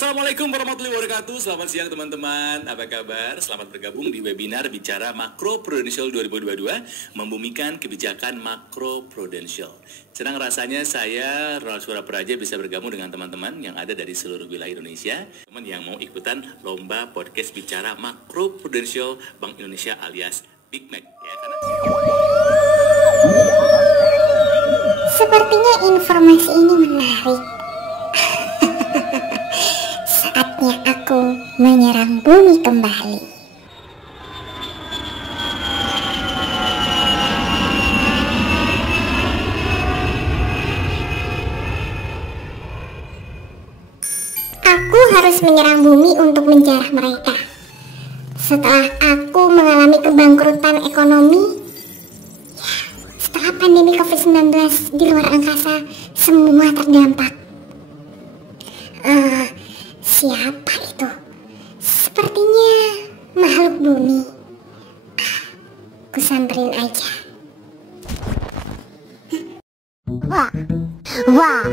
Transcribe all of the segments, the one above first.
Assalamualaikum warahmatullahi wabarakatuh. Selamat siang teman-teman. Apa kabar? Selamat bergabung di webinar Bicara Makro Prudensial 2022, membumikan kebijakan makro prudensial. Senang rasanya saya, Ronald Surapraja, bisa bergabung dengan teman-teman yang ada dari seluruh wilayah Indonesia, teman yang mau ikutan lomba podcast Bicara Makro Prudensial Bank Indonesia alias Big Mac. Ya, karena sepertinya informasi ini menarik. Saatnya aku menyerang bumi kembali. Aku harus menyerang bumi untuk menjarah mereka. Setelah aku mengalami kebangkrutan ekonomi, setelah pandemi COVID-19 di luar angkasa, semua terdampak. Siapa itu? Sepertinya makhluk bumi. Kusamperin aja. Wah, wah,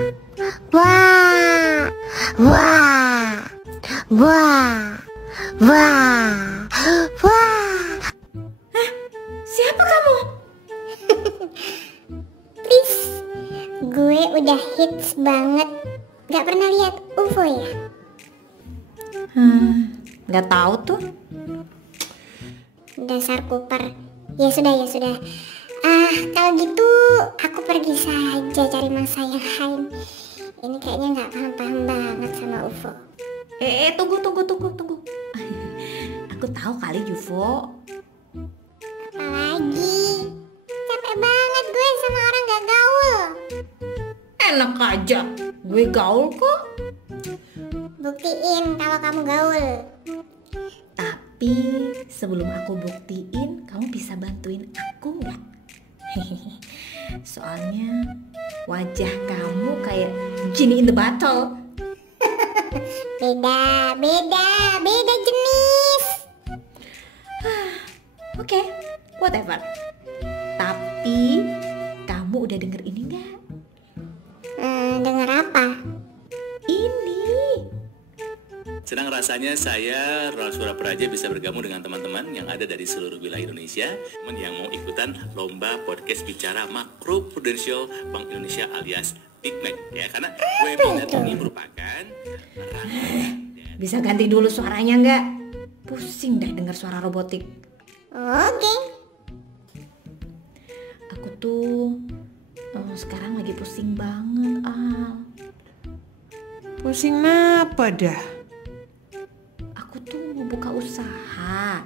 wah, wah, wah, wah, wah. Siapa kamu? Please, gue udah hits banget. Gak pernah lihat UFO ya? Nggak tahu tuh. Dasar Cooper. Ya sudah. Kalau gitu aku pergi saja cari mangsa yang lain. Ini kayaknya nggak paham banget sama UFO. Tunggu. Aku tahu kali UFO. Apalagi? Capek banget gue sama orang gak gaul. Enak aja, gue gaul kok. Buktiin kalau kamu gaul. Tapi sebelum aku buktiin, kamu bisa bantuin aku nggak? Soalnya wajah kamu kayak genie in the bottle. Beda jenis. Oke, whatever. Tapi kamu udah denger ini nggak? Dengar apa? Ini. senang rasanya saya, Ronald Surapraja, bisa bergabung dengan teman-teman yang ada dari seluruh wilayah Indonesia, teman yang mau ikutan lomba podcast Bicara Makro Prudensial Bank Indonesia alias Big Mac. Ya, karena webinar ini merupakan Bisa ganti dulu suaranya nggak? Pusing deh dengar suara robotik. Oke. Aku tuh sekarang lagi pusing banget, Al. Pusing apa dah? Aku tuh mau buka usaha,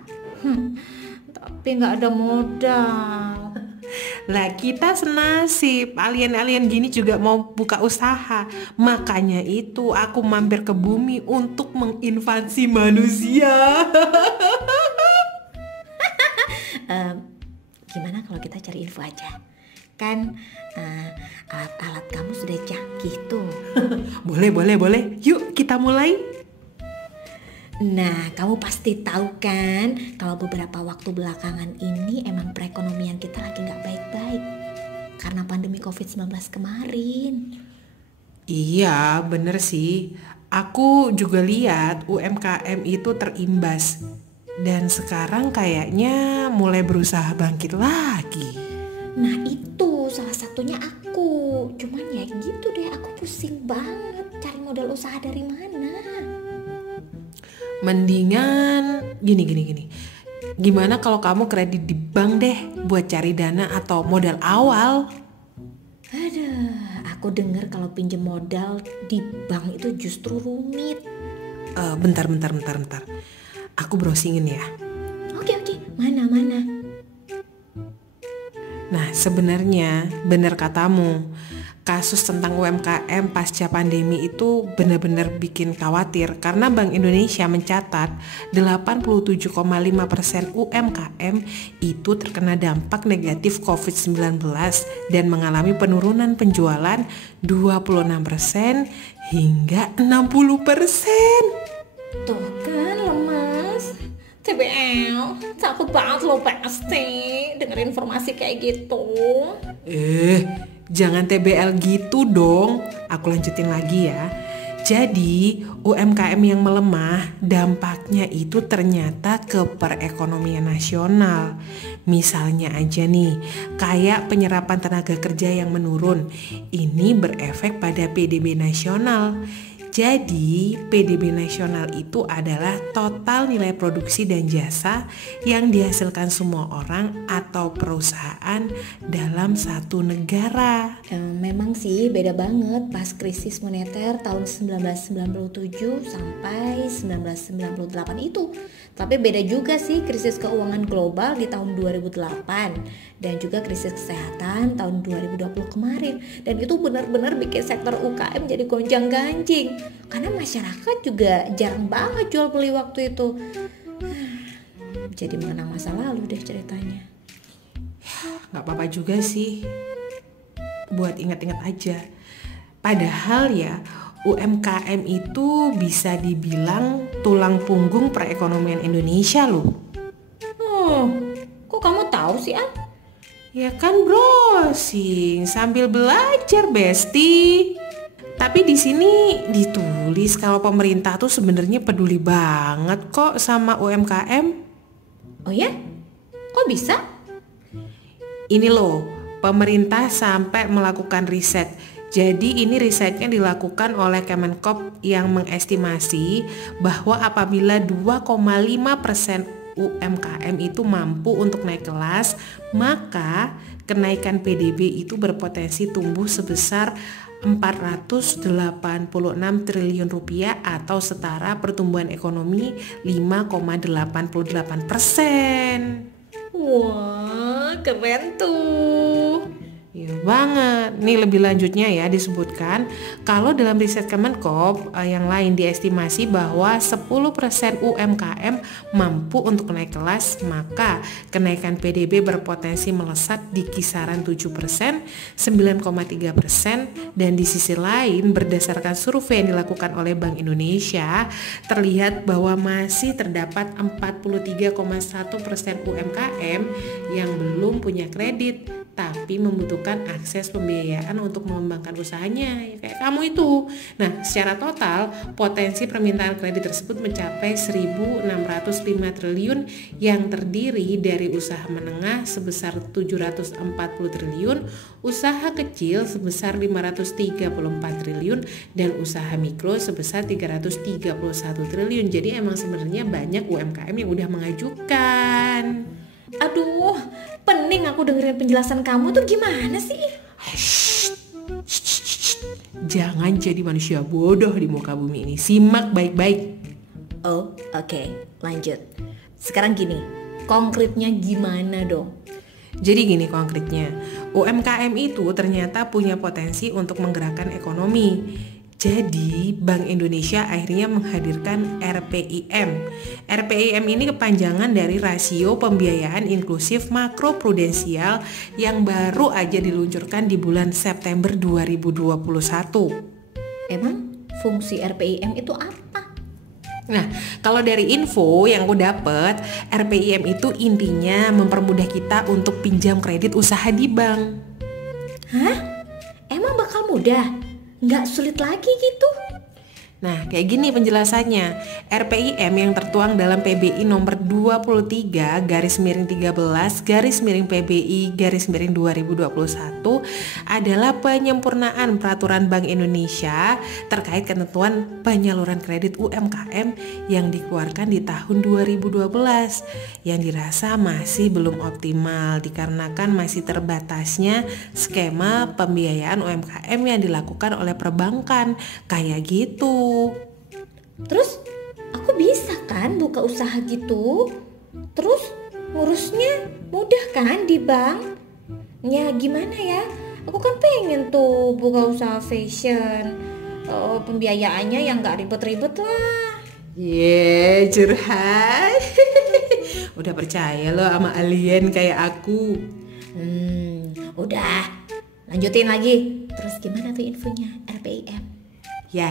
tapi nggak ada modal. Lah kita senasib, alien-alien gini juga mau buka usaha. Makanya itu aku mampir ke bumi untuk menginvasi manusia. Gimana kalau kita cari info aja? Kan alat-alat kamu sudah canggih tuh. Boleh. Yuk kita mulai. Nah, kamu pasti tahu kan kalau beberapa waktu belakangan ini emang perekonomian kita lagi nggak baik-baik karena pandemi COVID-19 kemarin. Iya bener sih. Aku juga lihat UMKM itu terimbas. Dan sekarang kayaknya mulai berusaha bangkit lagi. Nah itu salah satunya aku. Cuman ya gitu deh, aku pusing banget cari modal usaha dari mana. Mendingan gini. Gimana kalau kamu kredit di bank deh buat cari dana atau modal awal? Aduh, aku dengar kalau pinjam modal di bank itu justru rumit. Bentar. Aku browsingin ya. Oke, mana? Nah sebenarnya bener katamu, kasus tentang UMKM pasca pandemi itu benar-benar bikin khawatir karena Bank Indonesia mencatat 87,5% UMKM itu terkena dampak negatif COVID-19 dan mengalami penurunan penjualan 26% hingga 60%. Tuh kan lemas. TBL, takut banget lo pasti denger informasi kayak gitu. Jangan TBL gitu dong. Aku lanjutin lagi ya. Jadi UMKM yang melemah dampaknya itu ternyata ke perekonomian nasional. Misalnya aja nih, kayak penyerapan tenaga kerja yang menurun. Ini berefek pada PDB nasional. Jadi PDB nasional itu adalah total nilai produksi dan jasa yang dihasilkan semua orang atau perusahaan dalam satu negara. Memang sih beda banget pas krisis moneter tahun 1997 sampai 1998 itu. Tapi beda juga sih krisis keuangan global di tahun 2008 dan juga krisis kesehatan tahun 2020 kemarin. Dan itu benar-benar bikin sektor UKM jadi gonjang-ganjing karena masyarakat juga jarang banget jual beli waktu itu. Jadi mengenang masa lalu deh ceritanya. Gak apa-apa juga sih, buat ingat-ingat aja. Padahal ya UMKM itu bisa dibilang tulang punggung perekonomian Indonesia loh. Kok kamu tahu sih, An? Ya kan browsing sambil belajar, Besti. Tapi di sini ditulis kalau pemerintah tuh sebenarnya peduli banget kok sama UMKM. Oh ya? Kok bisa? Ini loh, pemerintah sampai melakukan riset. Jadi ini risetnya dilakukan oleh Kemenkop yang mengestimasi bahwa apabila 2,5% UMKM itu mampu untuk naik kelas, maka kenaikan PDB itu berpotensi tumbuh sebesar 486 triliun rupiah atau setara pertumbuhan ekonomi 5,88%. Wah, keren tuh. Iya banget. Nih lebih lanjutnya ya disebutkan kalau dalam riset Kemenkop yang lain diestimasi bahwa 10% UMKM mampu untuk naik kelas, maka kenaikan PDB berpotensi melesat di kisaran 7%, 9,3%, dan di sisi lain berdasarkan survei yang dilakukan oleh Bank Indonesia terlihat bahwa masih terdapat 43,1% UMKM yang belum punya kredit tapi membutuhkan akses pembiayaan untuk mengembangkan usahanya, ya kayak kamu itu. Nah, secara total potensi permintaan kredit tersebut mencapai 1.605 triliun yang terdiri dari usaha menengah sebesar 740 triliun, usaha kecil sebesar 534 triliun, dan usaha mikro sebesar 331 triliun. Jadi emang sebenarnya banyak UMKM yang udah mengajukan. Aduh, pening aku dengerin penjelasan kamu tuh gimana sih? Jangan jadi manusia bodoh di muka bumi ini. Simak baik-baik. Oh, oke. Lanjut. Sekarang gini, konkretnya gimana dong? Jadi gini konkretnya, UMKM itu ternyata punya potensi untuk menggerakkan ekonomi. Jadi Bank Indonesia akhirnya menghadirkan RPIM. RPIM ini kepanjangan dari Rasio Pembiayaan Inklusif Makroprudensial yang baru aja diluncurkan di bulan September 2021. Emang fungsi RPIM itu apa? Nah, kalau dari info yang aku dapat, RPIM itu intinya mempermudah kita untuk pinjam kredit usaha di bank. Hah? Emang bakal mudah? Nggak sulit lagi gitu? Nah, kayak gini penjelasannya. RPIM yang tertuang dalam PBI nomor 23/13/PBI/2021 adalah penyempurnaan peraturan Bank Indonesia terkait ketentuan penyaluran kredit UMKM yang dikeluarkan di tahun 2012 yang dirasa masih belum optimal dikarenakan masih terbatasnya skema pembiayaan UMKM yang dilakukan oleh perbankan kayak gitu. Terus aku bisa kan buka usaha gitu? Terus ngurusnya mudah kan di bank? Ya gimana ya? Aku kan pengen tuh buka usaha fashion. Pembiayaannya yang gak ribet-ribet lah. Curhat. Udah percaya lo sama alien kayak aku. Udah. Lanjutin lagi. Terus gimana tuh infonya RPIM? Ya,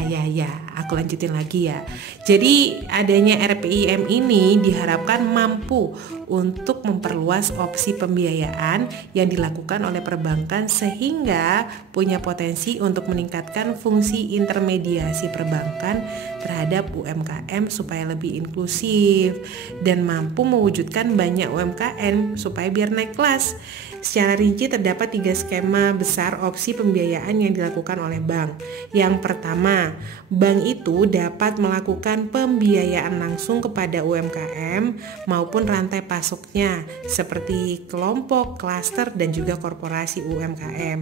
aku lanjutin lagi ya. Jadi adanya RPIM ini diharapkan mampu untuk memperluas opsi pembiayaan yang dilakukan oleh perbankan sehingga punya potensi untuk meningkatkan fungsi intermediasi perbankan terhadap UMKM supaya lebih inklusif dan mampu mewujudkan banyak UMKM supaya biar naik kelas. Secara rinci terdapat 3 skema besar opsi pembiayaan yang dilakukan oleh bank. Yang pertama, bank itu dapat melakukan pembiayaan langsung kepada UMKM maupun rantai pasoknya seperti kelompok, klaster, dan juga korporasi UMKM.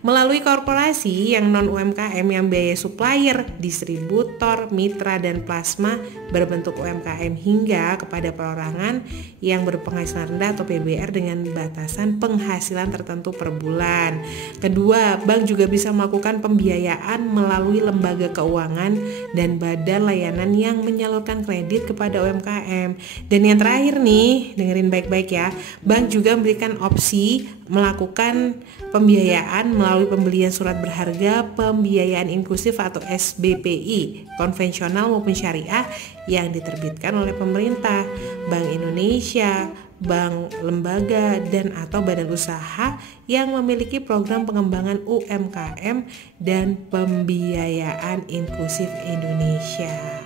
Melalui korporasi yang non-UMKM yang biaya supplier, distributor, mitra, dan plasma berbentuk UMKM hingga kepada perorangan yang berpenghasilan rendah atau PBR dengan batasan penghasilan tertentu per bulan. Kedua, bank juga bisa melakukan pembiayaan melalui lembaga keuangan dan badan layanan yang menyalurkan kredit kepada UMKM. Dan yang terakhir nih, dengerin baik-baik ya, bank juga memberikan opsi melakukan pembiayaan melalui pembelian surat berharga pembiayaan inklusif atau SBPI, konvensional maupun syariah yang diterbitkan oleh pemerintah, Bank Indonesia, bank, lembaga, dan atau badan usaha yang memiliki program pengembangan UMKM dan pembiayaan inklusif Indonesia.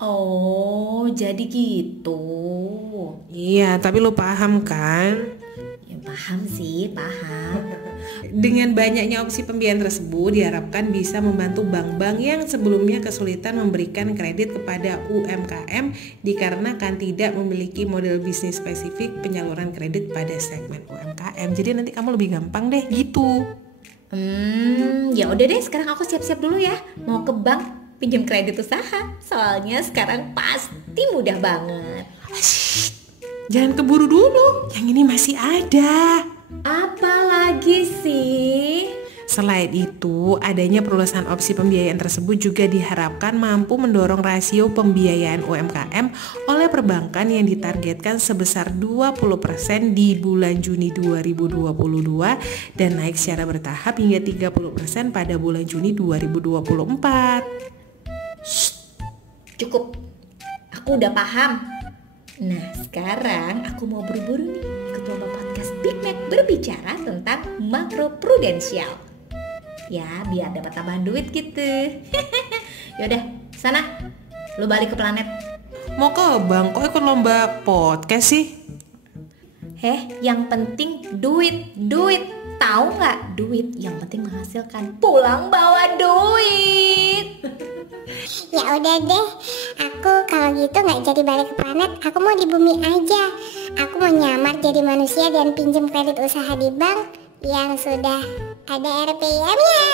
Oh, jadi gitu. Iya, tapi lo paham kan? Ya, paham sih, paham. Dengan banyaknya opsi pembiayaan tersebut diharapkan bisa membantu bank-bank yang sebelumnya kesulitan memberikan kredit kepada UMKM dikarenakan tidak memiliki model bisnis spesifik penyaluran kredit pada segmen UMKM. Jadi nanti kamu lebih gampang deh gitu. Ya udah deh, sekarang aku siap-siap dulu ya. Mau ke bank pinjam kredit usaha. Soalnya sekarang pasti mudah banget. Jangan keburu dulu, yang ini masih ada. Apa lagi sih? Selain itu, adanya perluasan opsi pembiayaan tersebut juga diharapkan mampu mendorong rasio pembiayaan UMKM oleh perbankan yang ditargetkan sebesar 20% di bulan Juni 2022 dan naik secara bertahap hingga 30% pada bulan Juni 2024. Cukup, aku udah paham. Nah, sekarang aku mau buru-buru nih ikut lomba podcast Big Mac berbicara tentang makro prudensial. Ya, biar dapat tambahan duit gitu. Yaudah, sana, lu balik ke planet. Mau ke bank, kok ikut lomba podcast sih? Yang penting duit. Tahu nggak? Duit yang penting menghasilkan. Pulang bawa duit. Ya udah deh, aku kalau gitu nggak jadi balik ke planet, aku mau di bumi aja. Aku mau nyamar jadi manusia dan pinjam kredit usaha di bank yang sudah ada RPIM-nya.